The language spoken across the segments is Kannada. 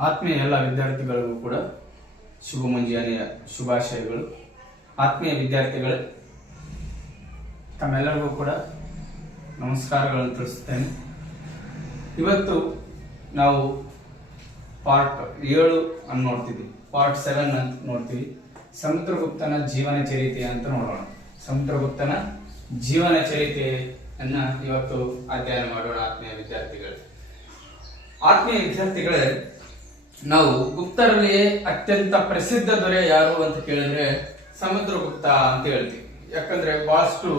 ಆತ್ಮೀಯ ಎಲ್ಲ ವಿದ್ಯಾರ್ಥಿಗಳಿಗೂ ಕೂಡ ಶುಭ ಮುಂಜಾನೆಯ ಶುಭಾಶಯಗಳು. ಆತ್ಮೀಯ ವಿದ್ಯಾರ್ಥಿಗಳು, ತಮ್ಮೆಲ್ಲರಿಗೂ ಕೂಡ ನಮಸ್ಕಾರಗಳನ್ನು ತಿಳಿಸುತ್ತೇನೆ ಇವತ್ತು ನಾವು ಪಾರ್ಟ್ ಏಳು ಅನ್ನು ನೋಡ್ತಿದ್ವಿ. ಪಾರ್ಟ್ ಸೆವೆನ್ ಅಂತ ನೋಡ್ತೀವಿ. ಸಮುದ್ರಗುಪ್ತನ ಜೀವನ ಚರಿತೆ ಅಂತ ನೋಡೋಣ. ಸಮುದ್ರಗುಪ್ತನ ಜೀವನ ಚರಿತೆಯನ್ನ ಇವತ್ತು ಅಧ್ಯಯನ ಮಾಡೋಣ ಆತ್ಮೀಯ ವಿದ್ಯಾರ್ಥಿಗಳು. ಆತ್ಮೀಯ ವಿದ್ಯಾರ್ಥಿಗಳೇ ನಾವು ಗುಪ್ತರಲ್ಲಿ ಅತ್ಯಂತ ಪ್ರಸಿದ್ಧ ದೊರೆ ಯಾರು ಅಂತ ಕೇಳಿದ್ರೆ ಸಮುದ್ರಗುಪ್ತ ಅಂತ ಹೇಳ್ತೀವಿ. ಯಾಕಂದ್ರೆ ಬಹಳಷ್ಟು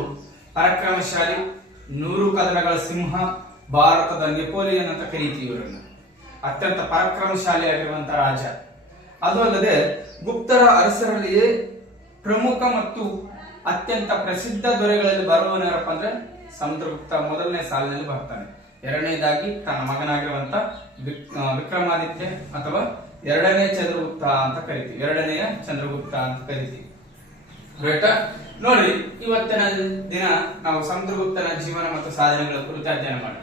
ಪರಾಕ್ರಮಶಾಲಿ ನೂರು ಕದನಗಳ ಸಿಂಹ ಭಾರತದ ನೆಪೋಲಿಯನ್ ಅಂತ ಕರೀತೀವಿ ಇವರನ್ನು. ಅತ್ಯಂತ ಪರಾಕ್ರಮಶಾಲಿ ಆಗಿರುವಂತಹ ರಾಜ. ಅದು ಅಲ್ಲದೆ ಗುಪ್ತರ ಅರಸರಲ್ಲಿಯೇ ಪ್ರಮುಖ ಮತ್ತು ಅತ್ಯಂತ ಪ್ರಸಿದ್ಧ ದೊರೆಗಳಲ್ಲಿ ಬರುವವನಪ್ಪ ಅಂದ್ರೆ ಸಮುದ್ರಗುಪ್ತ ಮೊದಲನೇ ಸಾಲಿನಲ್ಲಿ ಬರ್ತಾನೆ. ಎರಡನೇದಾಗಿ ತನ್ನ ಮಗನಾಗಿರುವಂತ ವಿಕ್ರಮಾದಿತ್ಯ ಅಥವಾ ಎರಡನೇ ಚಂದ್ರಗುಪ್ತ ಅಂತ ಕರಿತೀವಿ. ಎರಡನೆಯ ಚಂದ್ರಗುಪ್ತ ಅಂತ ಕರಿತೀವಿ. ರೈಟಾ ನೋಡಿ, ಇವತ್ತಿನ ದಿನ ನಾವು ಸಮುದ್ರಗುಪ್ತನ ಜೀವನ ಮತ್ತು ಸಾಧನೆಗಳ ಕುರಿತು ಅಧ್ಯಯನ ಮಾಡೋಣ.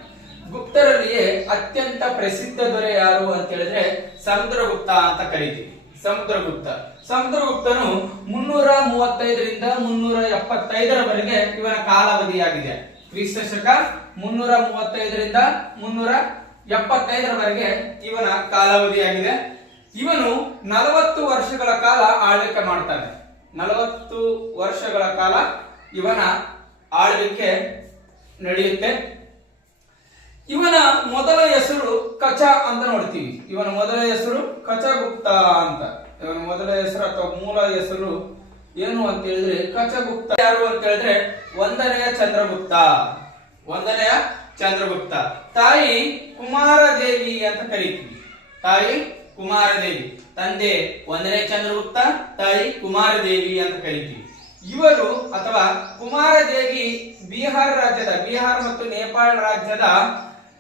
ಗುಪ್ತರಲ್ಲಿಯೇ ಅತ್ಯಂತ ಪ್ರಸಿದ್ಧ ದೊರೆ ಯಾರು ಅಂತ ಹೇಳಿದ್ರೆ ಸಮುದ್ರಗುಪ್ತ ಅಂತ ಕರಿತೀವಿ. ಸಮುದ್ರಗುಪ್ತ ಸಮುದ್ರಗುಪ್ತನು ಮುನ್ನೂರ ಮೂವತ್ತೈದರಿಂದ ಮುನ್ನೂರ ಎಪ್ಪತ್ತೈದರವರೆಗೆ ಇವನ ಕಾಲಾವಧಿಯಾಗಿದೆ. ಕ್ರಿಸ್ತ ಶಕ ಮುನ್ನೂರ ಮೂವತ್ತೈದರಿಂದ ಮುನ್ನೂರ ಎಪ್ಪತ್ತೈದರವರೆಗೆ ಇವನ ಕಾಲಾವಧಿಯಾಗಿದೆ. ಇವನು ನಲವತ್ತು ವರ್ಷಗಳ ಕಾಲ ಆಳ್ವಿಕೆ ಮಾಡ್ತಾನೆ. ನಲವತ್ತು ವರ್ಷಗಳ ಕಾಲ ಇವನ ಆಳ್ವಿಕೆ ನಡೆಯುತ್ತೆ. ಇವನ ಮೊದಲ ಹೆಸರು ಕಚ ಅಂತ ನೋಡ್ತೀವಿ. ಇವನ ಮೊದಲ ಹೆಸರು ಕಚಗುಪ್ತ ಅಂತ. ಇವನ ಮೊದಲ ಹೆಸರು ಅಥವಾ ಮೂಲ ಹೆಸರು ಏನು ಅಂತ ಹೇಳಿದ್ರೆ ಕಚಗುಪ್ತ ಯಾರು ಅಂತ ಹೇಳಿದ್ರೆ ಒಂದನೆಯ ಚಂದ್ರಗುಪ್ತ. ಒಂದನೆಯ ಚಂದ್ರಗುಪ್ತ. ತಾಯಿ ಕುಮಾರದೇವಿ ಅಂತ ಕರೀತೀವಿ. ತಾಯಿ ಕುಮಾರದೇವಿ. ತಂದೆ ಒಂದನೇ ಚಂದ್ರಗುಪ್ತ, ತಾಯಿ ಕುಮಾರದೇವಿ ಅಂತ ಕರೀತೀವಿ. ಇವರು ಅಥವಾ ಕುಮಾರದೇವಿ ಬಿಹಾರ ರಾಜ್ಯದ, ಬಿಹಾರ ಮತ್ತು ನೇಪಾಳ ರಾಜ್ಯದ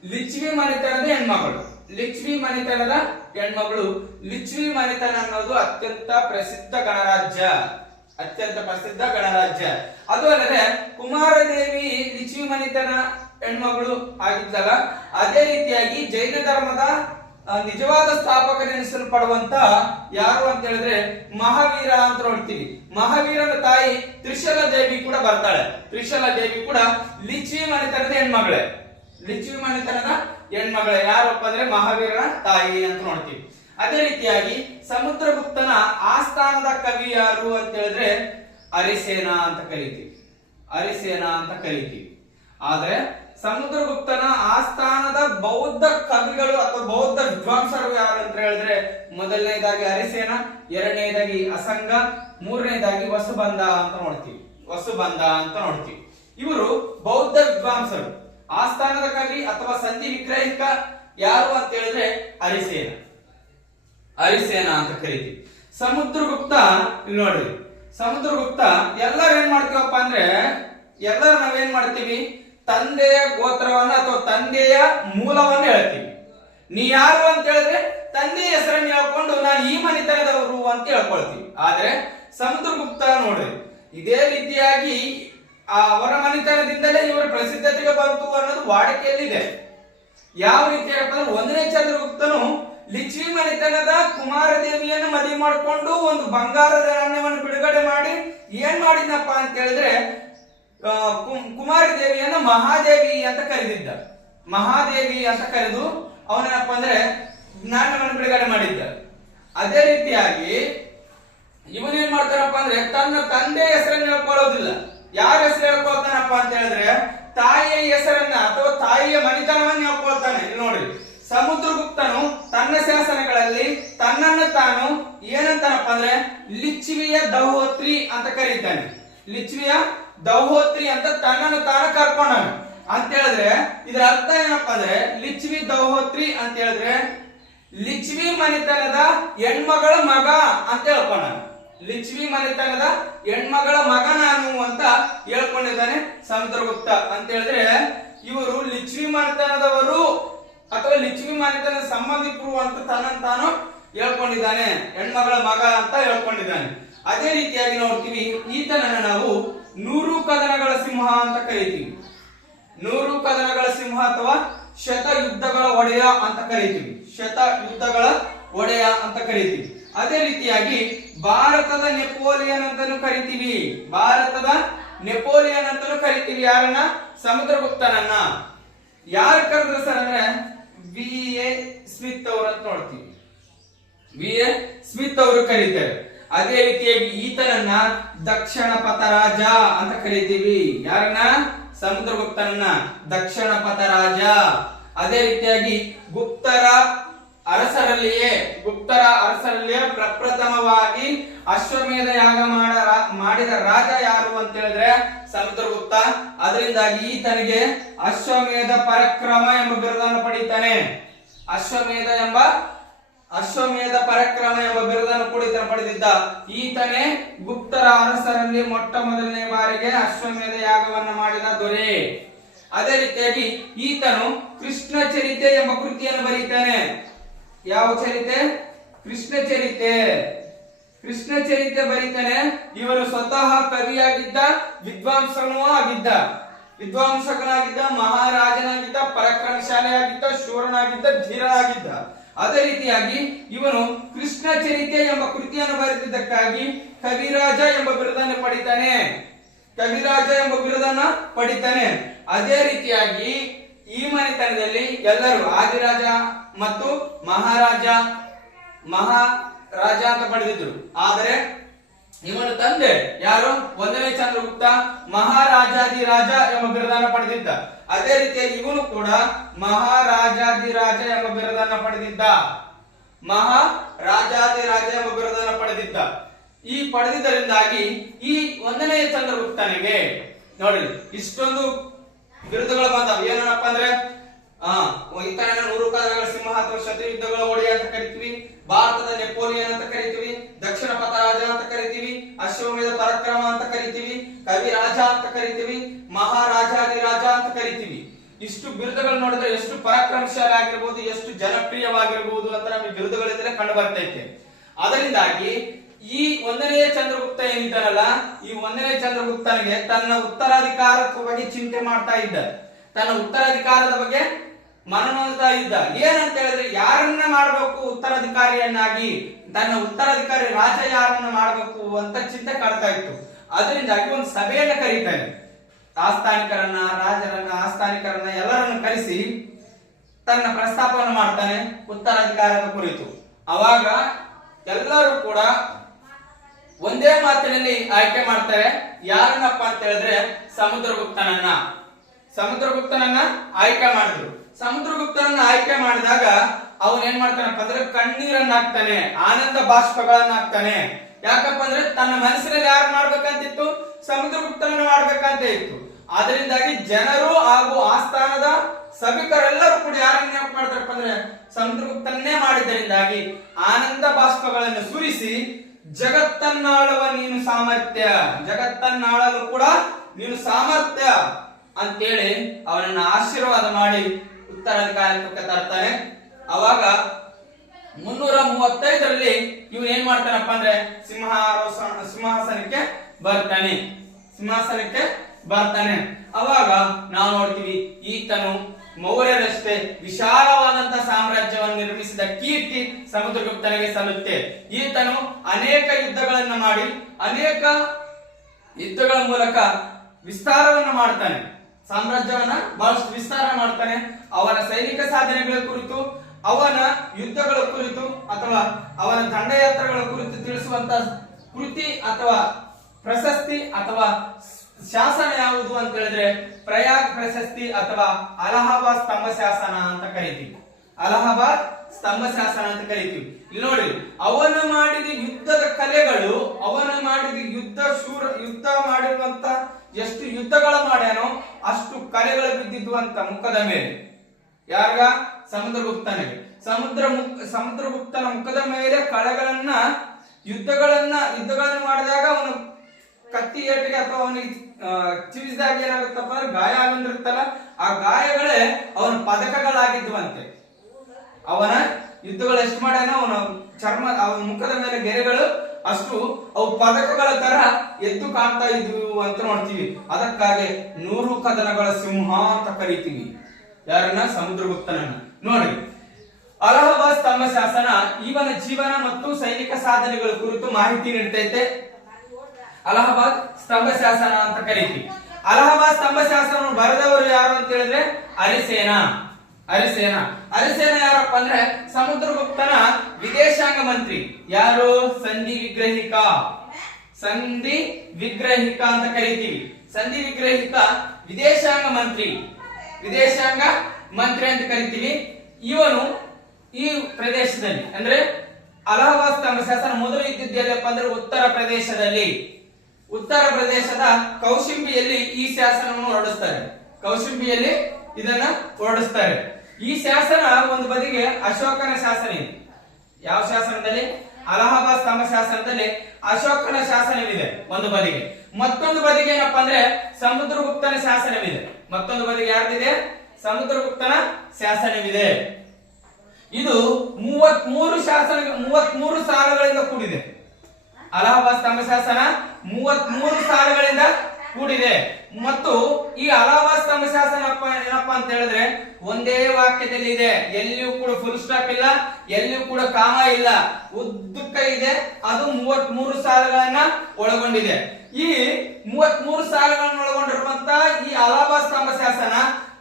ಲಿಚ್ವಿ ಮನೆತನದ ಹೆಣ್ಮಗಳು. ಲಿಚ್ವಿ ಮನೆತನದ ಹೆಣ್ಮಗಳು. ಲಿಚ್ವಿ ಮನೆತನ ಅನ್ನೋದು ಅತ್ಯಂತ ಪ್ರಸಿದ್ಧ ಗಣರಾಜ್ಯ. ಅತ್ಯಂತ ಪ್ರಸಿದ್ಧ ಗಣರಾಜ್ಯ. ಅದು ಅಲ್ಲದೆ ಕುಮಾರದೇವಿ ಲಿಚಿವಿ ಮನಿತನ ಹೆಣ್ಮಗಳು ಆಗಿದ್ದಲ್ಲ, ಅದೇ ರೀತಿಯಾಗಿ ಜೈನ ಧರ್ಮದ ನಿಜವಾದ ಸ್ಥಾಪಕನೆನಿಸಲ್ಪಡುವಂತ ಯಾರು ಅಂತ ಹೇಳಿದ್ರೆ ಮಹಾವೀರ ಅಂತ ನೋಡ್ತೀವಿ. ಮಹಾವೀರನ ತಾಯಿ ತ್ರಿಶಲ ದೇವಿ ಕೂಡ ಬರ್ತಾಳೆ. ತ್ರಿಶಲ ದೇವಿ ಕೂಡ ಲಿಚ್ವಿ ಮನೆತನದ ಹೆಣ್ಮಗಳೇ. ಲಿಚ್ವಿ ಮನೆತನದ ಹೆಣ್ಮಗಳೇ. ಯಾರಪ್ಪ ಅಂದ್ರೆ ಮಹಾವೀರನ ತಾಯಿ ಅಂತ ನೋಡ್ತೀವಿ. ಅದೇ ರೀತಿಯಾಗಿ ಸಮುದ್ರಗುಪ್ತನ ಆಸ್ಥಾನದ ಕವಿ ಯಾರು ಅಂತ ಹೇಳಿದ್ರೆ ಅರಿಸೇನ ಅಂತ ಕರಿತೀವಿ. ಅರಿಸೇನ ಅಂತ ಕರಿತೀವಿ. ಆದ್ರೆ ಸಮುದ್ರಗುಪ್ತನ ಆಸ್ಥಾನದ ಬೌದ್ಧ ಕವಿಗಳು ಅಥವಾ ಬೌದ್ಧ ವಿದ್ವಾಂಸರು ಯಾರು ಅಂತ ಹೇಳಿದ್ರೆ ಮೊದಲನೇದಾಗಿ ಅರಿಸೇನ, ಎರಡನೇದಾಗಿ ಅಸಂಗ, ಮೂರನೇದಾಗಿ ವಸುಬಂಧ ಅಂತ ನೋಡ್ತೀವಿ. ವಸುಬಂಧ ಅಂತ ನೋಡ್ತೀವಿ. ಇವರು ಬೌದ್ಧ ವಿದ್ವಾಂಸರು. ಆಸ್ಥಾನದ ಕವಿ ಅಥವಾ ಸಂಧಿ ವಿಗ್ರಹಿಕ ಯಾರು ಅಂತ ಹೇಳಿದ್ರೆ ಅರಿಸೇನ. ಅರಿಸೇನ ಅಂತ ಕರಿತೀವಿ. ಸಮುದ್ರಗುಪ್ತ ನೋಡ್ರಿ ಸಮುದ್ರಗುಪ್ತ, ಎಲ್ಲರೂ ಏನ್ ಮಾಡ್ತೀವಪ್ಪ ಅಂದ್ರೆ, ಎಲ್ಲರೂ ನಾವೇನ್ ಮಾಡ್ತೀವಿ? ತಂದೆಯ ಗೋತ್ರವನ್ನ ಅಥವಾ ತಂದೆಯ ಮೂಲವನ್ನ ಹೇಳ್ತೀವಿ. ನೀ ಯಾರು ಅಂತ ಹೇಳಿದ್ರೆ, ತಂದೆಯ ಹೆಸರನ್ನು ಹೇಳ್ಕೊಂಡು ನಾನು ಈ ಮನೆತನದವರು ಅಂತ ಹೇಳ್ಕೊಳ್ತೀವಿ. ಆದ್ರೆ, ಸಮುದ್ರಗುಪ್ತ ನೋಡ್ರಿ ಇದೇ ರೀತಿಯಾಗಿ ಅವರ ಮನೆತನದಿಂದಲೇ ಇವರ ಪ್ರಸಿದ್ಧತೆಗೆ ಬಂತು ಅನ್ನೋದು ವಾಡಿಕೆಯಲ್ಲಿದೆ. ಯಾವ ರೀತಿ ಏನಪ್ಪ ಅಂದ್ರೆ, ಒಂದನೇ ಚಂದ್ರಗುಪ್ತನು ಲಿಚ್ವಿ ಮನೆತನದ ಕುಮಾರದೇವಿಯನ್ನು ಮದುವೆ ಮಾಡಿಕೊಂಡು ಒಂದು ಬಂಗಾರದ ನಾಣ್ಯವನ್ನು ಬಿಡುಗಡೆ ಮಾಡಿ ಏನ್ ಮಾಡಿದ್ನಪ್ಪ ಅಂತ ಹೇಳಿದ್ರೆ ಕುಮಾರದೇವಿಯನ್ನು ಮಹಾದೇವಿ ಅಂತ ಕರೆದಿದ್ದ. ಮಹಾದೇವಿ ಅಂತ ಕರೆದು ಅವನೇನಪ್ಪ ಅಂದ್ರೆ ಜ್ಞಾನವನ್ನು ಬಿಡುಗಡೆ ಮಾಡಿದ್ದ. ಅದೇ ರೀತಿಯಾಗಿ ಇವನೇನ್ ಮಾಡ್ತಾನಪ್ಪ ಅಂದ್ರೆ ತನ್ನ ತಂದೆ ಹೆಸರನ್ನ ಹೇಳ್ಕೊಳ್ಳೋದಿಲ್ಲ. ಯಾರ ಹೆಸರು ಹೇಳ್ಕೊಳ್ತಾನಪ್ಪ ಅಂತ ಹೇಳಿದ್ರೆ ತಾಯಿಯ ಹೆಸರನ್ನ ಅಥವಾ ತಾಯಿಯ ಮನೆತನವನ್ನು ಹೇಳ್ಕೊಳ್ತಾನೆ. ಇಲ್ಲಿ ನೋಡ್ರಿ ಸಮುದ್ರಗುಪ್ತನು ತನ್ನ ಶಾಸನಗಳಲ್ಲಿ ತನ್ನನ್ನು ತಾನು ಏನಂತಾನಪ್ಪ ಅಂದ್ರೆ ಲಿಚ್ವಿಯ ದೌಹೋತ್ರಿ ಅಂತ ಕರೀತಾನೆ. ಲಿಚ್ವಿಯ ದೌಹೋತ್ರಿ ಅಂತ ತನ್ನನ್ನು ತಾನು ಕರ್ಕೊಂಡನು ಅಂತ ಹೇಳಿದ್ರೆ ಇದರ ಅರ್ಥ ಏನಪ್ಪ ಅಂದ್ರೆ ಲಿಚ್ವಿ ದೌಹೋತ್ರಿ ಅಂತ ಹೇಳಿದ್ರೆ ಲಿಚ್ವಿ ಮನೆತನದ ಹೆಣ್ಮಗಳ ಮಗ ಅಂತ ಹೇಳ್ಕೊಂಡ ಲಿಚ್ವಿ ಮನೆತನದ ಹೆಣ್ಮಗಳ ಮಗ ನಾನು ಅಂತ ಹೇಳ್ಕೊಂಡಿದ್ದಾನೆ ಸಮುದ್ರಗುಪ್ತ. ಅಂತ ಹೇಳಿದ್ರೆ ಇವರು ಲಿಚ್ವಿ ಮನೆತನದವರು ಅಥವಾ ಲಿಚ್ವಿ ಸಂಬಂಧಿ ಸಂಬಂಧಿಕರು ಅಂತ ತನ್ನನ್ನು ತಾನು ಹೇಳ್ಕೊಂಡಿದ್ದಾನೆ. ಹೆಣ್ಮಗಳ ಮಗ ಅಂತ ಹೇಳ್ಕೊಂಡಿದ್ದಾನೆ. ಅದೇ ರೀತಿಯಾಗಿ ನೋಡ್ತೀವಿ, ಈತನನ್ನ ನಾವು ನೂರು ಕದನಗಳ ಸಿಂಹ ಅಂತ ಕರಿತೀವಿ. ನೂರು ಕದನಗಳ ಸಿಂಹ ಅಥವಾ ಶತ ಯುದ್ಧಗಳ ಒಡೆಯ ಅಂತ ಕರಿತೀವಿ. ಶತ ಯುದ್ಧಗಳ ಒಡೆಯ ಅಂತ ಕರಿತೀವಿ. ಅದೇ ರೀತಿಯಾಗಿ ಭಾರತದ ನೆಪೋಲಿಯನ್ ಅಂತಲೂ ಕರಿತೀವಿ. ಭಾರತದ ನೆಪೋಲಿಯನ್ ಅಂತಲೂ ಕರಿತೀವಿ ಯಾರನ್ನ? ಸಮುದ್ರಗುಪ್ತನನ್ನ. ಯಾರು ಕರೆದ್ರು ಸರ್ ಅಂದ್ರೆ ವಿ ಎ ಸ್ಮಿತ್ ಅವ್ರ ಅಂತ ನೋಡ್ತೀವಿ. ವಿ ಎ ಸ್ಮಿತ್ ಅವರು ಕರೀತಾರೆ. ಅದೇ ರೀತಿಯಾಗಿ ಈತನನ್ನ ದಕ್ಷಿಣ ಪಥರಾಜ ಅಂತ ಕರಿತೀವಿ. ಯಾರನ್ನ? ಸಮುದ್ರಗುಪ್ತನನ್ನ ದಕ್ಷಿಣ ಪಥರಾಜ ಅದೇ ರೀತಿಯಾಗಿ ಗುಪ್ತರ ಅರಸರಲ್ಲಿಯೇ, ಗುಪ್ತರ ಅರಸರಲ್ಲಿಯೇ ಪ್ರಪ್ರಥಮವಾಗಿ ಅಶ್ವಮೇಧ ಯಾಗ ಮಾಡ ಮಾಡಿದ ರಾಜ ಯಾರು ಅಂತ ಹೇಳಿದ್ರೆ ಸಮುದ್ರಗುಪ್ತ ಅದರಿಂದಾಗಿ ಈತನಿಗೆ ಅಶ್ವಮೇಧ ಪರಕ್ರಮ ಎಂಬ ಬಿರುದನ್ನು ಪಡೀತಾನೆ. ಅಶ್ವಮೇಧ ಎಂಬ, ಅಶ್ವಮೇಧ ಪರಕ್ರಮ ಎಂಬ ಬಿರುದನ್ನು ಕೂಡ ಈತನ ಪಡೆದಿದ್ದ. ಈತನೇ ಗುಪ್ತರ ಅರಸರಲ್ಲಿ ಮೊಟ್ಟ ಮೊದಲನೇ ಬಾರಿಗೆ ಅಶ್ವಮೇಧ ಯಾಗವನ್ನು ಮಾಡಿದ ದೊರೆ. ಅದೇ ರೀತಿಯಾಗಿ ಈತನು ಕೃಷ್ಣ ಚರಿತೆ ಎಂಬ ಕೃತಿಯನ್ನು ಬರೀತಾನೆ. ಯಾವ ಚರಿತೆ? ಕೃಷ್ಣ ಚರಿತೆ. ಕೃಷ್ಣ ಚರಿತೆ ಬರೀತಾನೆ ಇವನು ಸ್ವತಃ ಕವಿಯಾಗಿದ್ದ, ವಿದ್ವಾಂಸನೂ ಆಗಿದ್ದ. ವಿದ್ವಾಂಸಕನಾಗಿದ್ದ, ಮಹಾರಾಜನಾಗಿದ್ದ, ಪರಾಕ್ರಮಶಾಲಿಯಾಗಿದ್ದ, ಶೂರನಾಗಿದ್ದ, ಧೀರನಾಗಿದ್ದ. ಅದೇ ರೀತಿಯಾಗಿ ಇವನು ಕೃಷ್ಣ ಚರಿತೆ ಎಂಬ ಕೃತಿಯನ್ನು ಬರೆದಿದ್ದಕ್ಕಾಗಿ ಕವಿರಾಜ ಎಂಬ ಬಿರುದನ್ನು ಪಡಿತಾನೆ. ಕವಿರಾಜ ಎಂಬ ಬಿರುದನ್ನ ಪಡಿತಾನೆ. ಅದೇ ರೀತಿಯಾಗಿ ಈ ಮನೆತನದಲ್ಲಿ ಎಲ್ಲರೂ ಆದಿರಾಜ ಮತ್ತು ಮಹಾರಾಜ ಮಹಾರಾಜ ಅಂತ ಪಡೆದಿದ್ರು. ಆದರೆ ಇವನ ತಂದೆ ಯಾರು? ಒಂದನೇ ಚಂದ್ರಗುಪ್ತ ಮಹಾರಾಜಾದಿರಾಜ ಎಂಬ ಬಿರುದನ್ನ ಪಡೆದಿದ್ದ. ಅದೇ ರೀತಿಯಾಗಿ ಇವನು ಕೂಡ ಮಹಾರಾಜಾದಿರಾಜ ಎಂಬ ಬಿರುದನ್ನ ಪಡೆದಿದ್ದ. ಮಹಾರಾಜಾದಿರಾಜ ಎಂಬ ಬಿರುದನ್ನ ಪಡೆದಿದ್ದ. ಈ ಪಡೆದಿದ್ದರಿಂದಾಗಿ ಈ ಒಂದನೇ ಚಂದ್ರಗುಪ್ತನಿಗೆ ನೋಡಿ, ಇಷ್ಟೊಂದು ಬಿರುದುಗಳು ಬಂದವು. ಏನಪ್ಪ ಅಂದ್ರೆ ಆ ಈತನ ನೂರು ಕಾಲಗಳ ಸಿಂಹ ಅಥವಾ ಶತ್ರು ಯುದ್ಧಗಳ ಒಡೆಯ ಅಂತ ಕರಿತೀವಿ. ಭಾರತದ ನೆಪೋಲಿಯನ್ ಅಂತ ಕರಿತೀವಿ. ದಕ್ಷಿಣ ಪಥರಾಜ ಅಂತ ಕರಿತೀವಿ. ಅಶ್ವಮೇಧ ಪರಾಕ್ರಮ ಅಂತ ಕರಿತೀವಿ. ಕವಿ ರಾಜ ಅಂತ ಕರಿತೀವಿ. ಮಹಾರಾಜಾದಿರಾಜ ಅಂತ ಕರಿತೀವಿ. ಇಷ್ಟು ಬಿರುದುಗಳು ನೋಡಿದ್ರೆ ಎಷ್ಟು ಪರಾಕ್ರಮಶಾಲಿ ಆಗಿರ್ಬೋದು, ಎಷ್ಟು ಜನಪ್ರಿಯವಾಗಿರ್ಬೋದು ಅಂತ ನಮಗೆ ಬಿರುದುಗಳಿಂದಲೇ ಕಂಡು ಬರ್ತೈತೆ. ಅದರಿಂದಾಗಿ ಈ ಒಂದನೇ ಚಂದ್ರಗುಪ್ತ ಏನಿದ್ದಾರಲ್ಲ ಈ ಒಂದನೇ ಚಂದ್ರಗುಪ್ತನಿಗೆ ತನ್ನ ಉತ್ತರಾಧಿಕಾರದ ಬಗ್ಗೆ ಚಿಂತೆ ಮಾಡ್ತಾ ಇದ್ದ ತನ್ನ ಉತ್ತರಾಧಿಕಾರದ ಬಗ್ಗೆ ಮನನೋಗ್ತಾ ಇದ್ದ. ಏನಂತ ಹೇಳಿದ್ರೆ ಯಾರನ್ನ ಮಾಡಬೇಕು ಉತ್ತರಾಧಿಕಾರಿಯನ್ನಾಗಿ, ತನ್ನ ಉತ್ತರಾಧಿಕಾರಿ ರಾಜ ಯಾರನ್ನ ಮಾಡಬೇಕು ಅಂತ ಚಿಂತೆ ಕಾಡ್ತಾ ಇತ್ತು. ಅದರಿಂದಾಗಿ ಒಂದು ಸಭೆಯನ್ನ ಕರೀತಾನೆ ಆಸ್ಥಾನಿಕರನ್ನ, ರಾಜರನ್ನ, ಆಸ್ಥಾನಿಕರನ್ನ ಎಲ್ಲರನ್ನ ಕರೆಸಿ ತನ್ನ ಪ್ರಸ್ತಾಪವನ್ನು ಮಾಡ್ತಾನೆ, ಉತ್ತರಾಧಿಕಾರದ ಕುರಿತು. ಅವಾಗ ಎಲ್ಲರೂ ಕೂಡ ಒಂದೇ ಮಾತಿನಲ್ಲಿ ಆಯ್ಕೆ ಮಾಡ್ತಾರೆ, ಯಾರನ್ನಪ್ಪ ಅಂತ ಹೇಳಿದ್ರೆ ಸಮುದ್ರಗುಪ್ತನನ್ನ. ಸಮುದ್ರಗುಪ್ತನನ್ನ ಆಯ್ಕೆ ಮಾಡಿದ್ರು. ಸಮುದ್ರಗುಪ್ತನನ್ನ ಆಯ್ಕೆ ಮಾಡಿದಾಗ ಅವನ್ ಏನ್ ಮಾಡ್ತಾನಪ್ಪ ಅಂದ್ರೆ ಕಣ್ಣೀರನ್ನ ಹಾಕ್ತಾನೆ ಆನಂದ ಬಾಷ್ಪಗಳನ್ನ ಹಾಕ್ತಾನೆ ಯಾಕಪ್ಪ ಅಂದ್ರೆ ತನ್ನ ಮನಸ್ಸಿನಲ್ಲಿ ಯಾರು ಮಾಡ್ಬೇಕಂತಿತ್ತು? ಸಮುದ್ರಗುಪ್ತರನ್ನ ಮಾಡ್ಬೇಕಂತ ಇತ್ತು. ಅದರಿಂದಾಗಿ ಜನರು ಹಾಗೂ ಆಸ್ಥಾನದ ಸಭಿಕರೆಲ್ಲರೂ ಕೂಡ ಯಾರನ್ನ ಮಾಡ್ತಾರಪ್ಪ ಅಂದ್ರೆ ಸಮುದ್ರಗುಪ್ತನ್ನೇ ಮಾಡಿದ್ದರಿಂದಾಗಿ ಆನಂದ ಬಾಷ್ಪಗಳನ್ನು ಸುರಿಸಿ ಜಗತ್ತನ್ನಾಳುವ ನೀನು ಸಾಮರ್ಥ್ಯ, ಜಗತ್ತನ್ನಾಳಲು ಕೂಡ ನೀನು ಸಾಮರ್ಥ್ಯ ಅಂತೇಳಿ ಅವನನ್ನ ಆಶೀರ್ವಾದ ಮಾಡಿ ಉತ್ತರಾಧಿಕಾರಕ್ಕೆ ತರ್ತಾನೆ. ಅವಾಗ ಮುನ್ನೂರ ಮೂವತ್ತೈದರಲ್ಲಿ ಇವನು ಏನ್ ಮಾಡ್ತಾನಪ್ಪ ಅಂದ್ರೆ ಸಿಂಹಾಸನ ಸಿಂಹಾಸನಕ್ಕೆ ಬರ್ತಾನೆ. ಸಿಂಹಾಸನಕ್ಕೆ ಬರ್ತಾನೆ. ಅವಾಗ ನಾವು ನೋಡ್ತೀವಿ, ಈತನು ಮೌರ್ಯರಷ್ಟೇ ವಿಶಾಲವಾದಂತ ಸಾಮ್ರಾಜ್ಯವನ್ನು ನಿರ್ಮಿಸಿದ ಕೀರ್ತಿ ಸಮುದ್ರಗುಪ್ತನಿಗೆ ಸಲ್ಲುತ್ತೆ. ಈತನು ಅನೇಕ ಯುದ್ಧಗಳನ್ನು ಮಾಡಿ, ಅನೇಕ ಯುದ್ಧಗಳ ಮೂಲಕ ವಿಸ್ತಾರವನ್ನು ಮಾಡ್ತಾನೆ. ಸಾಮ್ರಾಜ್ಯವನ್ನ ಬಹಳಷ್ಟು ವಿಸ್ತಾರ ಮಾಡ್ತಾನೆ. ಅವನ ಸೈನಿಕ ಸಾಧನೆಗಳ ಕುರಿತು, ಅವನ ಯುದ್ಧಗಳ ಕುರಿತು ಅಥವಾ ಅವನ ದಂಡಯಾತ್ರೆಗಳ ಕುರಿತು ತಿಳಿಸುವಂತ ಕೃತಿ ಅಥವಾ ಪ್ರಶಸ್ತಿ ಅಥವಾ ಶಾಸನ ಯಾವುದು ಅಂತ ಹೇಳಿದ್ರೆ ಪ್ರಯಾಗ್ ಪ್ರಶಸ್ತಿ ಅಥವಾ ಅಲಹಾಬಾದ್ ಸ್ತಂಭ ಶಾಸನ ಅಂತ ಕರಿತೀವಿ. ಅಲಹಾಬಾದ್ ಸ್ತಂಭ ಶಾಸನ ಅಂತ ಕರಿತೀವಿ. ಇಲ್ಲಿ ನೋಡಿ, ಅವನು ಮಾಡಿದ ಯುದ್ಧದ ಕಲೆಗಳು, ಅವನು ಮಾಡಿದ ಯುದ್ಧ ಶೂರ, ಯುದ್ಧ ಮಾಡಿರುವಂತ ಎಷ್ಟು ಯುದ್ಧಗಳ ಮಾಡ್ಯಾನೋ ಅಷ್ಟು ಕಲೆಗಳು ಬಿದ್ದಿದ್ವು ಅಂತ ಮುಖದ ಮೇಲೆ. ಯಾರ್ಗ? ಸಮುದ್ರಗುಪ್ತನಿಗೆ ಸಮುದ್ರ ಸಮುದ್ರಗುಪ್ತನ ಮುಖದ ಮೇಲೆ ಕಳೆಗಳನ್ನ, ಯುದ್ಧಗಳನ್ನ, ಯುದ್ಧಗಳನ್ನು ಮಾಡಿದಾಗ ಅವನು ಕತ್ತಿ ಏಟಿಗೆ ಅಥವಾ ಅವನಿಗೆ ಚಿವಿಸಿದಾಗ ಏನಾಗುತ್ತಪ್ಪ ಅಂದ್ರೆ ಗಾಯ ಆಗಿರ್ತಲ್ಲ ಆ ಗಾಯಗಳೇ ಅವನ ಪದಕಗಳಾಗಿದ್ವಂತೆ ಅವನ ಯುದ್ಧಗಳು ಎಷ್ಟು ಮಾಡ್ಯಾನ ಅವನ ಚರ್ಮ, ಅವನ ಮುಖದ ಮೇಲೆ ಗೆರೆಗಳು ಅಷ್ಟು ಅವು ಪದಕಗಳ ತರ ಎದ್ದು ಕಾಣ್ತಾ ಇದ್ವು ಅಂತ ನೋಡ್ತೀವಿ. ಅದಕ್ಕಾಗಿ ನೂರು ಕದನಗಳ ಸಿಂಹ ಅಂತ ಕರಿತೀವಿ. ಯಾರನ್ನ? ಸಮುದ್ರಗುಪ್ತನನ್ನ. ನೋಡಿ, ಅಲಹಾಬಾದ್ ಸ್ತಂಭ ಶಾಸನ ಇವನ ಜೀವನ ಮತ್ತು ಸೈನಿಕ ಸಾಧನೆಗಳ ಕುರಿತು ಮಾಹಿತಿ ನೀಡ್ತೈತೆ. ಅಲಹಾಬಾದ್ ಸ್ತಂಭ ಶಾಸನ ಅಂತ ಕರಿತೀವಿ. ಅಲಹಾಬಾದ್ ಸ್ತಂಭ ಶಾಸನವನ್ನು ಬರೆದವರು ಯಾರು ಅಂತ ಹೇಳಿದ್ರೆ ಅರಿಸೇನ. ಅರಿಸೇನ. ಅರಿಸೇನ ಯಾರಪ್ಪ ಅಂದ್ರೆ ಸಮುದ್ರಗುಪ್ತನ ವಿದೇಶಾಂಗ ಮಂತ್ರಿ. ಯಾರು? ಸಂಧಿ ವಿಗ್ರಹಿಕ. ಸಂಧಿ ವಿಗ್ರಹಿಕ ಅಂತ ಕರಿತೀವಿ. ಸಂಧಿ ವಿಗ್ರಹಿಕ ವಿದೇಶಾಂಗ ಮಂತ್ರಿ. ವಿದೇಶಾಂಗ ಮಂತ್ರಿ ಅಂತ ಕರಿತೀವಿ. ಇವನು ಈ ಪ್ರದೇಶದಲ್ಲಿ ಅಂದ್ರೆ ಅಲಹಾಬಾದ್ ತಮ್ಮ ಶಾಸನ ಮೊದಲು ಇದ್ದಿದ್ದೆಲ್ಲಪ್ಪ ಅಂದ್ರೆ ಉತ್ತರ ಪ್ರದೇಶದಲ್ಲಿ. ಉತ್ತರ ಪ್ರದೇಶದ ಕೌಶಿಂಬಿಯಲ್ಲಿ ಈ ಶಾಸನವನ್ನು ಹೊರಡಿಸ್ತಾರೆ. ಕೌಶಿಂಬಿಯಲ್ಲಿ ಇದನ್ನ ಹೊರಡಿಸ್ತಾರೆ. ಈ ಶಾಸನ ಒಂದು ಬದಿಗೆ ಅಶೋಕನ ಶಾಸನ ಇದೆ. ಯಾವ ಶಾಸನದಲ್ಲಿ? ಅಲಹಾಬಾದ್ ಸ್ತಂಭ ಶಾಸನದಲ್ಲಿ ಅಶೋಕನ ಶಾಸನವಿದೆ ಒಂದು ಬದಿಗೆ. ಮತ್ತೊಂದು ಬದಿಗೆ ಏನಪ್ಪಾ ಅಂದ್ರೆ ಸಮುದ್ರಗುಪ್ತನ ಶಾಸನವಿದೆ. ಮತ್ತೊಂದು ಬದಿಗೆ ಯಾರ್ದಿದೆ? ಸಮುದ್ರಗುಪ್ತನ ಶಾಸನವಿದೆ. ಇದು ಮೂವತ್ ಮೂರು ಶಾಸನ ಮೂವತ್ ಮೂರು ಸಾಲುಗಳಿಂದ ಕೂಡಿದೆ. ಅಲಹಾಬಾದ್ ಸ್ತಂಭ ಶಾಸನ ಮೂವತ್ ಮೂರು ಸಾಲುಗಳಿಂದ ಕೂಡಿದೆ. ಮತ್ತು ಈ ಅಲಾವಾಸ್ ಸ್ತಂಭ ಶಾಸನ ಅಪ್ಪ ಏನಪ್ಪಾ ಅಂತ ಹೇಳಿದ್ರೆ, ಒಂದೇ ವಾಕ್ಯದಲ್ಲಿ ಇದೆ, ಎಲ್ಲಿಯೂ ಕೂಡ ಫುಲ್ ಸ್ಟಾಪ್ ಇಲ್ಲ, ಎಲ್ಲಿಯೂ ಕೂಡ ಕಾಮ ಇಲ್ಲ. ಉದ್ದಕ್ಕ ಇದೆ, ಅದು ಮೂವತ್ ಮೂರು ಸಾಲುಗಳನ್ನ ಒಳಗೊಂಡಿದೆ. ಈ ಮೂವತ್ ಮೂರು ಸಾಲುಗಳನ್ನು ಒಳಗೊಂಡಿರುವಂತ ಈ ಅಲಾವಾಸ್ ಸ್ತಂಭ ಶಾಸನ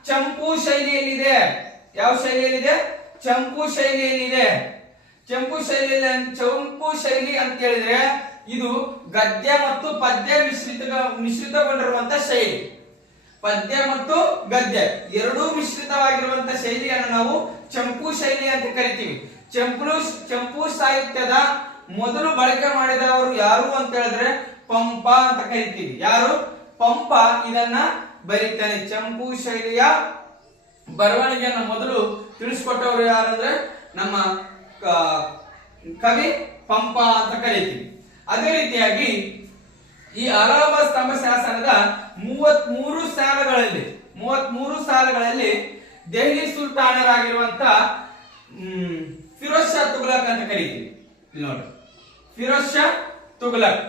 ಚಂಪು ಶೈಲಿಯಲ್ಲಿದೆ. ಯಾವ ಶೈಲಿಯಲ್ಲಿದೆ? ಚಂಪು ಶೈಲಿಯಲ್ಲಿದೆ. ಚಂಪು ಶೈಲಿಯಲ್ಲಿ ಚಂಪು ಶೈಲಿ ಅಂತ ಹೇಳಿದ್ರೆ ಇದು ಗದ್ಯ ಮತ್ತು ಪದ್ಯ ಮಿಶ್ರಿತ ಮಿಶ್ರಿತಗೊಂಡಿರುವಂತ ಶೈಲಿ. ಪದ್ಯ ಮತ್ತು ಗದ್ಯ ಎರಡೂ ಮಿಶ್ರಿತವಾಗಿರುವಂತ ಶೈಲಿಯನ್ನು ನಾವು ಚಂಪು ಶೈಲಿ ಅಂತ ಕರಿತೀವಿ. ಚಂಪು ಚಂಪು ಸಾಹಿತ್ಯದ ಮೊದಲು ಬಳಕೆ ಮಾಡಿದವರು ಯಾರು ಅಂತ ಹೇಳಿದ್ರೆ ಪಂಪ ಅಂತ ಕರಿತೀವಿ. ಯಾರು? ಪಂಪ ಇದನ್ನ ಬರೀತಾನೆ. ಚಂಪು ಶೈಲಿಯ ಬರವಣಿಗೆಯನ್ನು ಮೊದಲು ತಿಳಿಸ್ಕೊಟ್ಟವರು ಯಾರಂದ್ರೆ ನಮ್ಮ ಕವಿ ಪಂಪ ಅಂತ ಕರೀತೀವಿ. ಅದೇ ರೀತಿಯಾಗಿ ಈ ಅರಾಮ ಸ್ತಂಭ ಶಾಸನದ ಮೂವತ್ ಮೂರು ಸಾಲಗಳಲ್ಲಿ ಮೂವತ್ ಮೂರು ಸಾಲಗಳಲ್ಲಿ ದೆಹಲಿ ಸುಲ್ತಾನರಾಗಿರುವಂತ ಫಿರೋಜ್ ಶಾ ತುಗ್ಲಕ್ ಅಂತ ಕರೀತೀವಿ. ನೋಡಿ. ಫಿರೋಜ್ ಶಾ ತುಗ್ಲಕ್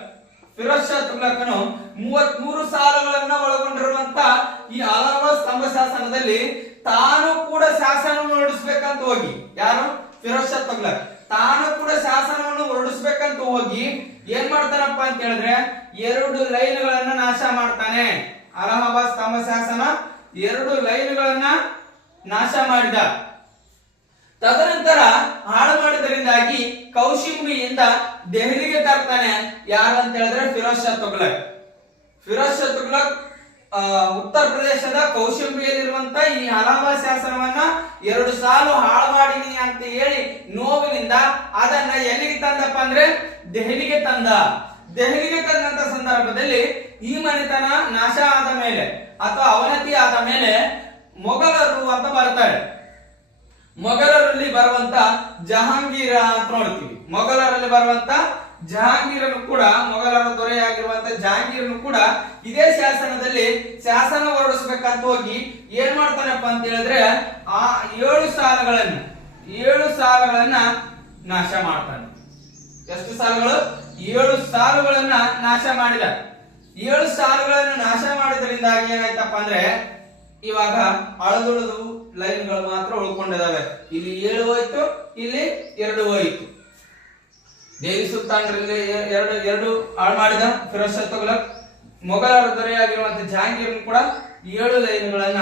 ಫಿರೋಜ್ ಶಾ ತುಘಲಕನು ಮೂವತ್ ಮೂರು ಸಾಲಗಳನ್ನ ಒಳಗೊಂಡಿರುವಂತ ಈ ಅಲಹಾಬಾದ್ ಸ್ತಂಭ ಶಾಸನದಲ್ಲಿ ತಾನು ಕೂಡ ಶಾಸನ ನಡೆಸಬೇಕಂತ ಹೋಗಿ. ಯಾರು? ಫಿರೋಜ್ ಶಾ ತುಘಲಕ್. ತಾನು ಕೂಡ ಶಾಸನವನ್ನು ಹೊರಡಿಸ್ಬೇಕಂತ ಹೋಗಿ ಏನ್ ಮಾಡ್ತಾನಪ್ಪ ಅಂತ ಹೇಳಿದ್ರೆ ಎರಡು ಲೈನ್ಗಳನ್ನ ನಾಶ ಮಾಡ್ತಾನೆ. ಅಲಹಾಬಾದ್ ಸ್ತಂಭ ಶಾಸನ ಎರಡು ಲೈನ್ಗಳನ್ನ ನಾಶ ಮಾಡಿದ. ತದನಂತರ ಹಾಳು ಮಾಡಿದ್ರಿಂದಾಗಿ ಕೌಶಿಂಬಿಯಿಂದ ದೆಹಲಿಗೆ ತರ್ತಾನೆ ಯಾರು ಅಂತ ಹೇಳಿದ್ರೆ ಫಿರೋಜ್ ಶಾ ತುಗ್ಲಕ್ ಫಿರೋಜ್ ಶಾ ತುಘಲಕ್ ಆ, ಉತ್ತರ ಪ್ರದೇಶದ ಕೌಶಂಬಿಯಲ್ಲಿರುವಂತ ಈ ಅಲಹಾಬಾದ್ ಶಾಸನವನ್ನ ಎರಡು ಸಾಲು ಹಾಳು ಮಾಡಿದೀನಿ ಅಂತ ಹೇಳಿ ನೋವಿನಿಂದ ಅದನ್ನ ಎಲ್ಲಿಗೆ ತಂದಪ್ಪ ಅಂದ್ರೆ ದೆಹಲಿಗೆ ತಂದ. ದೆಹಲಿಗೆ ತಂದಂತ ಸಂದರ್ಭದಲ್ಲಿ ಈ ಮನೆತನ ನಾಶ ಆದ ಮೇಲೆ ಅಥವಾ ಅವನತಿ ಆದ ಮೇಲೆ ಮೊಘಲರು ಅಂತ ಬರ್ತಾರೆ ಮೊಘಲರಲ್ಲಿ ಬರುವಂತ ಜಹಾಂಗೀರ ಅಂತ ನೋಡ್ತೀವಿ. ಮೊಘಲರಲ್ಲಿ ಬರುವಂತ ಜಹಾಂಗೀರನು ಕೂಡ ಮೊಘಲರ ಜಹಾಂಗೀರನು ಕೂಡ ಇದೇ ಶಾಸನದಲ್ಲಿ ಶಾಸನ ಹೊರಡಿಸಬೇಕಂತ ಹೋಗಿ ಏನ್ ಮಾಡ್ತಾನಪ್ಪ ಅಂತ ಹೇಳಿದ್ರೆ ಆ ಏಳು ಸಾಲಗಳನ್ನ ಏಳು ಸಾಲಗಳನ್ನ ನಾಶ ಮಾಡ್ತಾನೆ. ಎಷ್ಟು ಸಾಲಗಳು? ಏಳು ಸಾಲುಗಳನ್ನ ನಾಶ ಮಾಡಿದ. ಏಳು ಸಾಲುಗಳನ್ನು ನಾಶ ಮಾಡಿದ್ರಿಂದಾಗಿ ಏನಾಯ್ತಪ್ಪ ಅಂದ್ರೆ ಇವಾಗ ಅಳದುಳಿದು ಲೈನ್ಗಳು ಮಾತ್ರ ಉಳ್ಕೊಂಡಿದಾವೆ. ಇಲ್ಲಿ ಏಳು ಹೋಯ್ತು, ಇಲ್ಲಿ ಎರಡು ಹೋಯ್ತು. ದೇವಿ ಸುಲ್ತಾನರಲ್ಲಿ ಎರಡು ಎರಡು ಹಾಳು ಮಾಡಿದ ಫಿರೋಜ್ ಶಾ ತುಘಲಕ್ ಮೊಘಲರ ದೊರೆಯಾಗಿರುವಂತ ಜಹಾಂಗೀರ್ ಕೂಡ ಏಳು ಲೈನ್ಗಳನ್ನ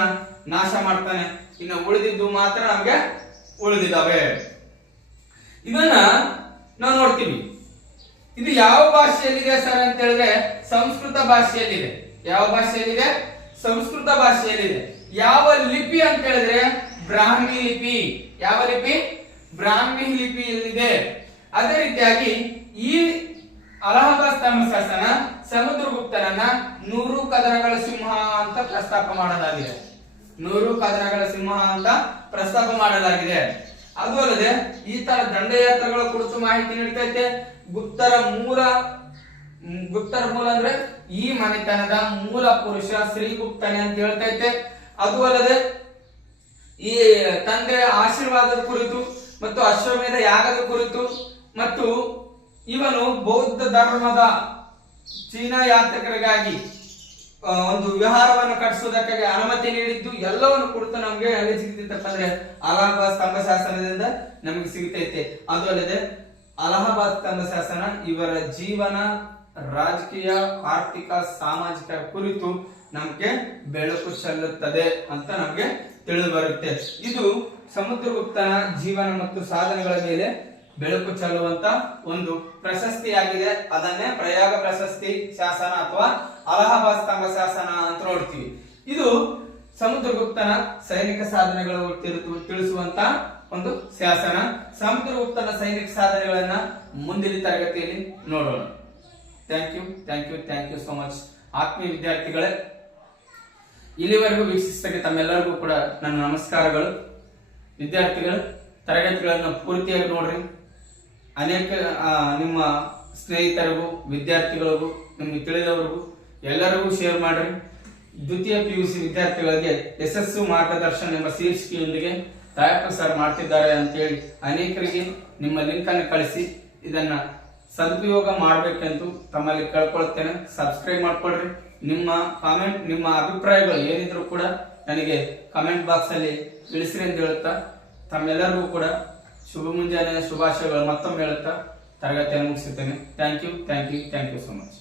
ನಾಶ ಮಾಡ್ತಾನೆ. ಇನ್ನು ಉಳಿದಿದ್ದು ಮಾತ್ರ ನಮ್ಗೆ ಉಳಿದಿದ್ದಾವೆ. ಇದನ್ನ ನಾವು ನೋಡ್ತೀವಿ. ಇದು ಯಾವ ಭಾಷೆಯಲ್ಲಿದೆ ಸರ್ ಅಂತ ಹೇಳಿದ್ರೆ ಸಂಸ್ಕೃತ ಭಾಷೆಯಲ್ಲಿದೆ. ಯಾವ ಭಾಷೆಯಲ್ಲಿದೆ? ಸಂಸ್ಕೃತ ಭಾಷೆಯಲ್ಲಿದೆ. ಯಾವ ಲಿಪಿ ಅಂತ ಹೇಳಿದ್ರೆ ಬ್ರಾಹ್ಮಿ ಲಿಪಿ. ಯಾವ ಲಿಪಿ? ಬ್ರಾಹ್ಮಿ ಲಿಪಿಯಲ್ಲಿದೆ. ಅದೇ ರೀತಿಯಾಗಿ ಈ ಅಲಹಾಬಾದ್ ಸ್ತಂಭ ಶಾಸನ ಸಮುದ್ರಗುಪ್ತನನ್ನ ನೂರು ಕದನಗಳ ಸಿಂಹ ಅಂತ ಪ್ರಸ್ತಾಪ ಮಾಡಲಾಗಿದೆ. ನೂರು ಕದನಗಳ ಸಿಂಹ ಅಂತ ಪ್ರಸ್ತಾಪ ಮಾಡಲಾಗಿದೆ. ಅದು ಅಲ್ಲದೆ ಈ ತರ ದಂಡಯಾತ್ರೆಗಳ ಕುರಿತು ಮಾಹಿತಿ ನೀಡ್ತೈತೆ. ಗುಪ್ತರ ಮೂಲ ಗುಪ್ತರ ಮೂಲ ಅಂದ್ರೆ ಈ ಮನೆತನದ ಮೂಲ ಪುರುಷ ಶ್ರೀಗುಪ್ತನೆ ಅಂತ ಹೇಳ್ತೈತೆ. ಅದು ಅಲ್ಲದೆ ಈ ತಂದೆಯ ಆಶೀರ್ವಾದದ ಕುರಿತು ಮತ್ತು ಅಶ್ವಮೇಧ ಯಾಗದ ಕುರಿತು ಮತ್ತು ಇವನು ಬೌದ್ಧ ಧರ್ಮದ ಚೀನಾ ಯಾತ್ರಿಕರಿಗಾಗಿ ಒಂದು ವಿಹಾರವನ್ನು ಕಟ್ಟಿಸುವುದಕ್ಕಾಗಿ ಅನುಮತಿ ನೀಡಿದ್ದು ಎಲ್ಲವನ್ನು ಕುರಿತು ನಮಗೆ ಎಲ್ಲಿ ಸಿಗ್ತಿತ್ತಪ್ಪ ಅಂದ್ರೆ ಅಲಹಾಬಾದ್ ಸ್ತಂಭ ಶಾಸನದಿಂದ ನಮಗೆ ಸಿಗ್ತೈತೆ. ಅದು ಅಲ್ಲದೆ ಅಲಹಾಬಾದ್ ಸ್ತಂಭ ಶಾಸನ ಇವರ ಜೀವನ, ರಾಜಕೀಯ, ಆರ್ಥಿಕ, ಸಾಮಾಜಿಕ ಕುರಿತು ನಮಗೆ ಬೆಳಕು ಚೆಲ್ಲುತ್ತದೆ ಅಂತ ನಮಗೆ ತಿಳಿದು ಬರುತ್ತೆ. ಇದು ಸಮುದ್ರಗುಪ್ತನ ಜೀವನ ಮತ್ತು ಸಾಧನೆಗಳ ಮೇಲೆ ಬೆಳಕು ಚೆಲ್ಲುವಂತ ಒಂದು ಪ್ರಶಸ್ತಿಯಾಗಿದೆ. ಅದನ್ನೇ ಪ್ರಯಾಗ ಪ್ರಶಸ್ತಿ ಶಾಸನ ಅಥವಾ ಅಲಹಾಬಾದ್ ಸ್ತಂಭ ಶಾಸನ ಅಂತ ನೋಡ್ತೀವಿ. ಇದು ಸಮುದ್ರಗುಪ್ತನ ಸೈನಿಕ ಸಾಧನೆಗಳು ತಿಳಿಸುವಂತ ಒಂದು ಶಾಸನ. ಸಮುದ್ರಗುಪ್ತನ ಸೈನಿಕ ಸಾಧನೆಗಳನ್ನ ಮುಂದಿನ ತರಗತಿಯಲ್ಲಿ ನೋಡೋಣ. Thank you thank you thank you so much ಆತ್ಮೀಯ ವಿದ್ಯಾರ್ಥಿಗಳೇ, ಇಲ್ಲಿವರೆಗೂ ವೀಕ್ಷಿಸಿದ್ದಕ್ಕೆ ತಮ್ಮೆಲ್ಲರಿಗೂ ಕೂಡ ನನ್ನ ನಮಸ್ಕಾರಗಳು. ವಿದ್ಯಾರ್ಥಿಗಳು, ತರಗತಿಗಳನ್ನು ಪೂರ್ತಿಯಾಗಿ ನೋಡ್ರಿ. ಅನೇಕ ನಿಮ್ಮ ಸ್ನೇಹಿತರಿಗೂ, ವಿದ್ಯಾರ್ಥಿಗಳಿಗೂ, ನಿಮಗೆ ತಿಳಿದವರಿಗೂ ಎಲ್ಲರಿಗೂ ಶೇರ್ ಮಾಡ್ರಿ. ದ್ವಿತೀಯ ಪಿ ಯು ಸಿ ವಿದ್ಯಾರ್ಥಿಗಳಿಗೆ ಯಶಸ್ಸು ಮಾರ್ಗದರ್ಶನ ಎಂಬ ಶೀರ್ಷಿಕೆಯೊಂದಿಗೆ ತಾಯಪ್ಪ ಸರ್ ಮಾಡ್ತಿದ್ದಾರೆ ಅಂತೇಳಿ ಅನೇಕರಿಗೆ ನಿಮ್ಮ ಲಿಂಕ್ ಅನ್ನು ಕಳಿಸಿ ಇದನ್ನ ಸದುಪಯೋಗ ಮಾಡಬೇಕೆಂದು ತಮ್ಮಲ್ಲಿ ಕೇಳ್ಕೊಳ್ತೇನೆ. ಸಬ್ಸ್ಕ್ರೈಬ್ ಮಾಡ್ಕೊಳ್ರಿ. ನಿಮ್ಮ ಕಾಮೆಂಟ್ ನಿಮ್ಮ ಅಭಿಪ್ರಾಯಗಳು ಏನಿದ್ರು ಕೂಡ ನನಗೆ ಕಮೆಂಟ್ ಬಾಕ್ಸ್ ಅಲ್ಲಿ ತಿಳಿಸ್ರಿ ಅಂತ ಹೇಳುತ್ತಾ ತಮ್ಮೆಲ್ಲರಿಗೂ ಕೂಡ ಶುಭ ಮುಂಜಾನೆ ಶುಭಾಶಯಗಳು ಮತ್ತೊಮ್ಮೆ ಹೇಳುತ್ತಾ ತರಗತಿಯನ್ನು ಮುಗಿಸುತ್ತೇನೆ. Thank you thank you thank you so much